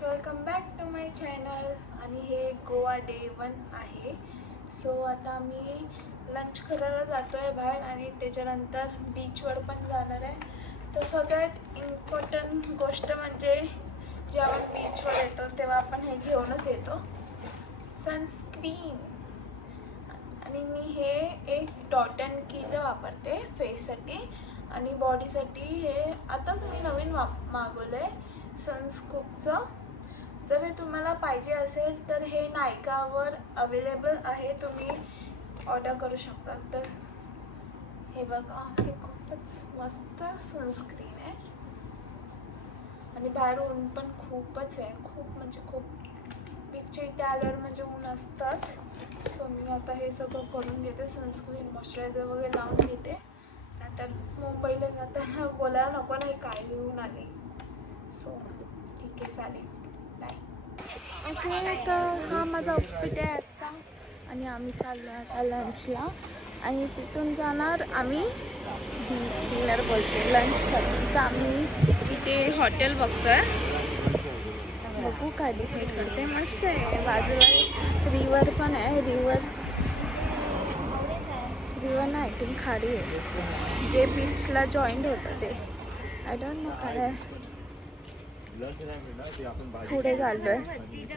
Welcome back to my channel. आणि हे Goa day 1 आहे. सो आता मी लंच करायला जातो आहे बाहेर आणि त्याच्यानंतर बीचवर पण जाणार आहे. तर सगळ्यात इम्पॉर्टंट गोष्ट म्हणजे जेव्हा आपण बीचवर येतो तेव्हा आपण हे घेऊनच येतो, सनस्क्रीन. आणि मी हे एक डॉट अँड कीचं वापरते फेससाठी आणि बॉडीसाठी हे आताच मी नवीन मागवलं आहे सनस्कूपचं. जर हे तुम्हाला पाहिजे असेल तर हे नायकावर अवेलेबल आहे, तुम्ही ऑर्डर करू शकता. तर हे बघा, हे खूपच मस्त सनस्क्रीन आहे आणि बाहेर ऊन पण खूपच आहे, खूप म्हणजे खूप. बीचच्या इथे आल्यावर म्हणजे ऊन असताच. सो मी आता हे सगळं करून घेते, सनस्क्रीन मॉइश्चरायझर वगैरे लावून घेते. नंतर मुंबईला जाताना बोलायला नको नाही काय घेऊन आले. सो ठीक आहे, चालेल, बाय. ओके, तर हा माझा आउटफिट आहे आजचा आणि आम्ही चाललो आहे आता लंचला आणि तिथून जाणार आम्ही डिनर बोलते लंचसाठी. तर आम्ही इथे हॉटेल बघतो आहे, बघू काय डिसाईड करते. मस्त आहे, बाजूला रिवर पण आहे. रिवर ना आय थिंक खाडी आहे, जे बीचला जॉईंट होतं ते. आय डोंट नो काय आहे. पुढे चाललो आहे, इथे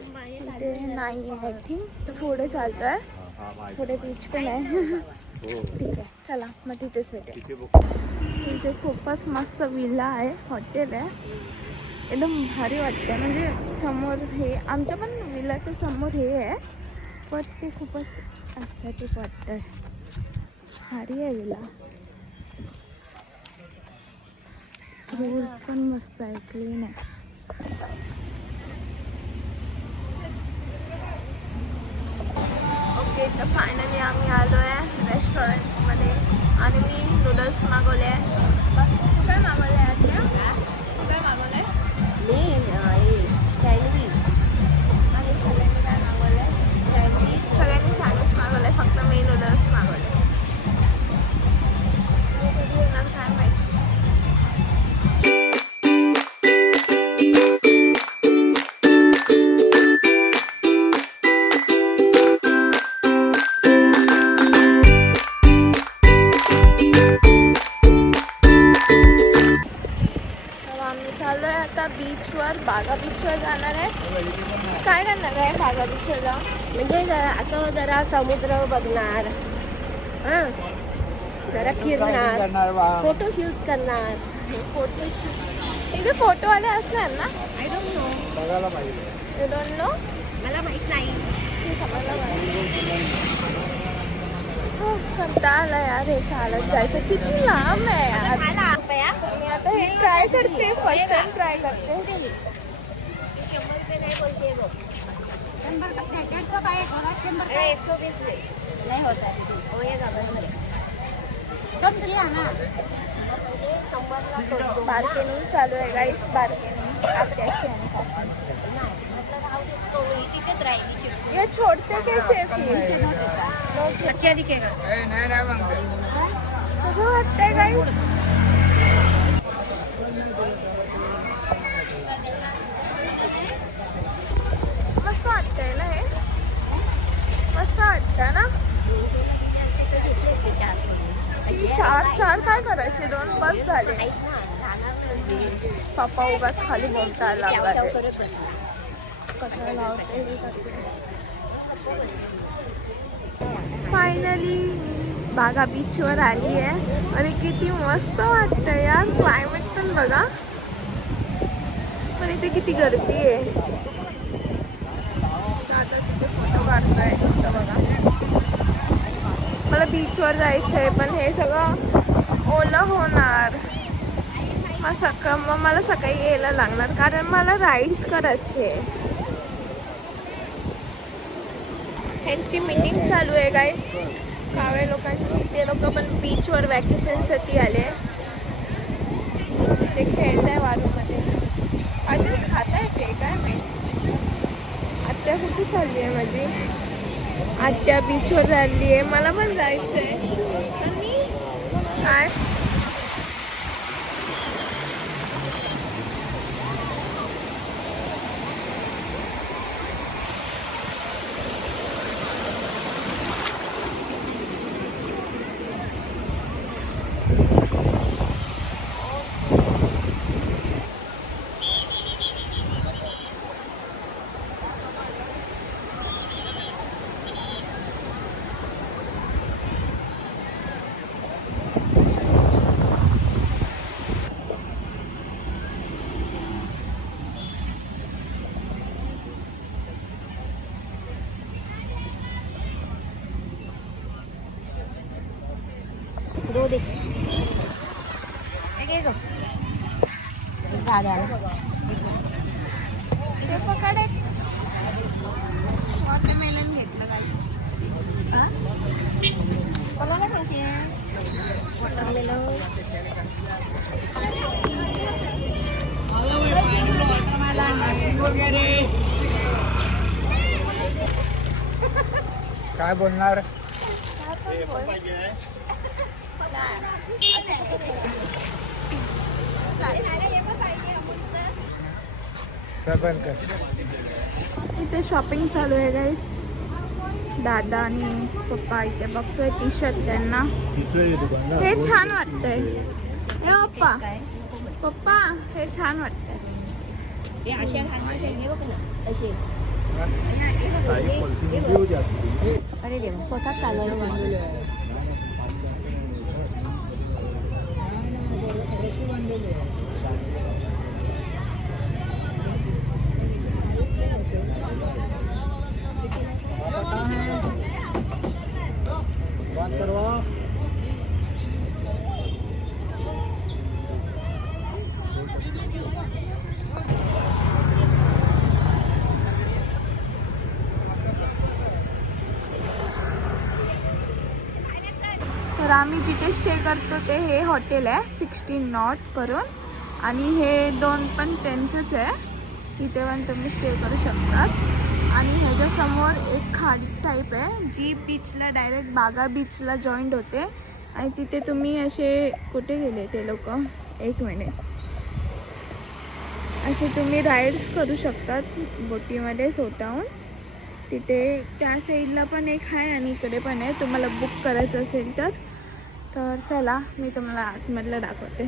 नाही आहे आय थिंक. तर पुढे चालतो आहे, पुढे बीच पण आहे. ठीक आहे, चला मग तिथेच भेटेल. तिथे खूपच मस्त विला आहे, हॉटेल आहे, एकदम भारी वाटतं. म्हणजे समोर हे आमच्या पण विलाच्या समोर हे आहे, पण ते खूपच एस्थेटिक वाटतं. भारी आहे विला. रूल्स पण मस्त आहे, क्लीन आहे. ओके, तर फायनली आम्ही आलो आहे रेस्टॉरंटमध्ये आणि मी नूडल्स मागवले आहे. तू काय मागवलं आहे आत्या? तू काय मागवलं आहे? मी सँडविच. आणि सगळ्यांनी काय मागवलं आहे? सँडविच. सगळ्यांनी सँडविच मागवलं आहे, फक्त मी नूडल्स मागवले. कधी येणार काय माहिती. चालू आहे आता बीचवर, बागा बीचवर जाणार आहे. काय करणार आहे बागा बीचला? म्हणजे असं जरा समुद्र बघणार, हां, जरा फिरणार, फोटोशूट करणार. फोटोशूट इथे फोटोवाले असणार ना? आय डोंट नो, बघायला पाहिजे. You don't know? मला माहित नाही. हे समजलं पाहिजे. हो, कंटाळा यार हे चालत जायचं, किती लांब आहे यार. मी आता हे ट्राय करते, फर्स्ट टाइम ट्राय करते. 100 रुपये नाही बोलते बघ. 120 नाही होत आहे. बार्गेनिंग चालू आहे गाईस, बार्गेनिंग आत्याची आणि काकांची. तिथेच राहिली. ये छोड़ते कैसे फिर? अच्छा दिखेगा. कसं वाटतंय गाईस? मस्त वाटतंय ना हे, मस्त वाटतं ना. चार काय करायचे, 2 बस झाले. पप्पा उगाच खाली बोलतायला लागला. कसं लावते. फायनली मी बागा बीचवर आली आहे आणि किती मस्त वाटतं यार. क्लायमेट पण बघा, पण इथे किती गर्दी आहे. आता तिथे फोटो काढताय बघा. मला बीचवर जायचं आहे पण हे सगळं ओलं होणार. मग मला सकाळी यायला लागणार कारण मला राईड्स करायचे. ह्यांची मीटिंग चालू आहे गाईस, कावळे लोकांची. ते लोक पण बीचवर वॅकेशनसाठी आले. ते खेळत आहे वारूमध्ये. अजून खाता येते काय माहिती. आत्या कुठे चालली आहे माझी? आत्या बीचवर चालली आहे, मला पण जायचं आहे. आणि काय दो दे एक झाले ते पकड एक वॉटरमेलन घेतलं गाईस. कोणाला माहिती वॉटरमेलन काय बोलणार? चल बंद कर. इथे शॉपिंग चालू आहे गाईस. दादा आणि पप्पा इथे बघतोय टी शर्ट त्यांना. हे छान वाटतंय. हे पप्पा पप्पा हे छान वाटतंय. हे अशा घालते हे बघ ना असे अरे देवा स्वतःच चालवलं तर आम्ही जिथे स्टे करतो ते हे हॉटेल आहे 16 नॉट करून. आणि हे दोन पण त्यांचंच आहे. इथे पण तुम्ही स्टे करू शकतात. आणि ह्याच्यासमोर एक खाडी टाईप आहे जी बीचला डायरेक्ट बागा बीचला जॉईंट होते. आणि तिथे तुम्ही असे कुठे गेले ते लोक एक मिनिट असे तुम्ही राईड्स करू शकतात बोटीमध्ये स्वतःहून. तिथे त्या साईडला पण एक आहे आणि इकडे पण आहे. तुम्हाला बुक करायचं असेल तर चला मी तुम्हाला आतमधलं दाखवते.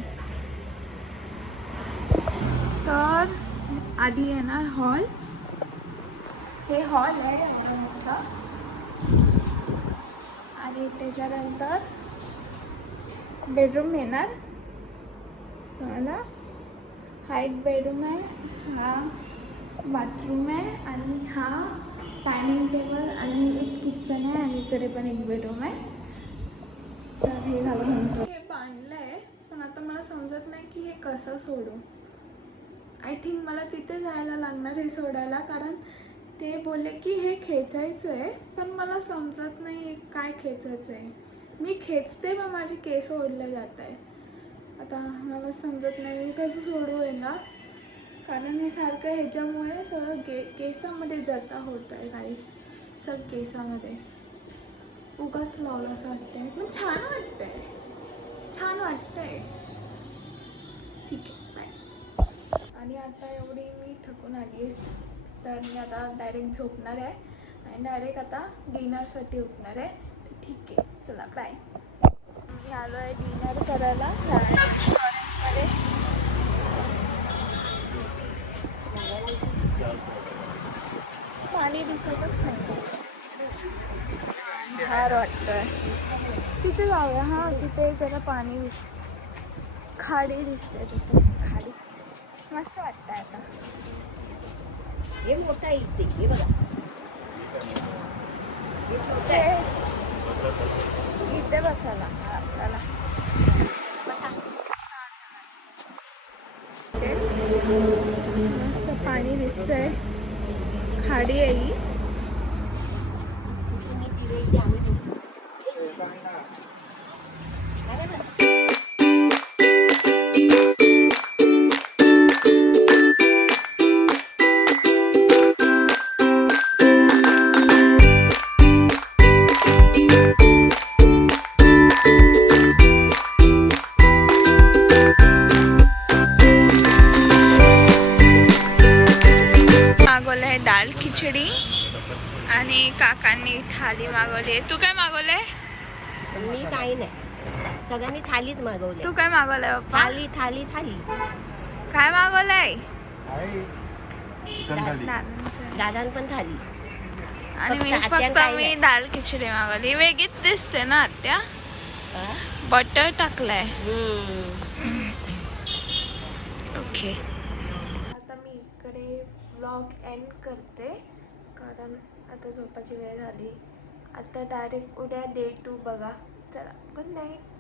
तर आधी येणार हॉल. हे हॉल आहे एवढा मोठा. आणि त्याच्यानंतर बेडरूम येणार तुम्हाला. हा एक बेडरूम आहे, हा बाथरूम आहे आणि हा डायनिंग टेबल आणि एक किचन आहे. आणि इकडे पण एक बेडरूम आहे. तर हे झालं म्हणतो. हे बांधलं आहे पण आता मला समजत नाही की हे कसं सोडू. आय थिंक मला तिथे जायला लागणार हे सोडायला. कारण ते बोलले की हे खेचायचं आहे पण मला समजत नाही काय खेचायचं आहे. मी खेचते पण माझे केस ओढले जात आहे. आता मला समजत नाही मी कसं सोडू आहे ना. कारण हे सारखं ह्याच्यामुळे सगळं केसामध्ये जाता होत आहे गाईस. सगळं केसामध्ये उगाच लावलं असं वाटतंय पण छान वाटतंय. छान वाटतंय. ठीक आहे बाय. आणि आता एवढी मी थकून आली आहे तर मी आता डायरेक्ट झोपणार आहे. आणि डायरेक्ट आता डिनरसाठी उठणार आहे. तर ठीक आहे चला बाय. मी आलो आहे डिनर करायला ह्या रेस्टॉरंटमध्ये. पाणी दिसतच नाही. अंधार वाटतोय. तिथे जाऊया. हां तिथे जरा पाणी खाडी दिसते तिथे. खाडी मस्त वाटतंय आता. हे मोठा इथे हे बघा हे छोटा आहे. इथे बसायला आपल्याला मस्त पाणी दिसतंय. खाडी आहे ही. तुम्ही दिवे इथे आम्ही अरे बस दाल खिचडी आणि काकांनी थाली मागवली. तू काय मागवलंय? मी काही नाही सगळ्यांनी थालीच मागवली. तू काय मागवलंय पप्पा? थाली थाली थाली. काय मागवलंय? आहे दादान पण थाली. आणि मी फक्त आत्यानं फक्त काय मी नाही. दाल खिचडी मागवली. वेगळीच दिसते ना आत्या. हा? बटर टाकलंय. ओके. आता मी इकडे व्लॉग एंड करते कारण आता झोपाची वेळ झाली. आता डायरेक्ट उद्या डे 2 बघा. चला गुड नाईट.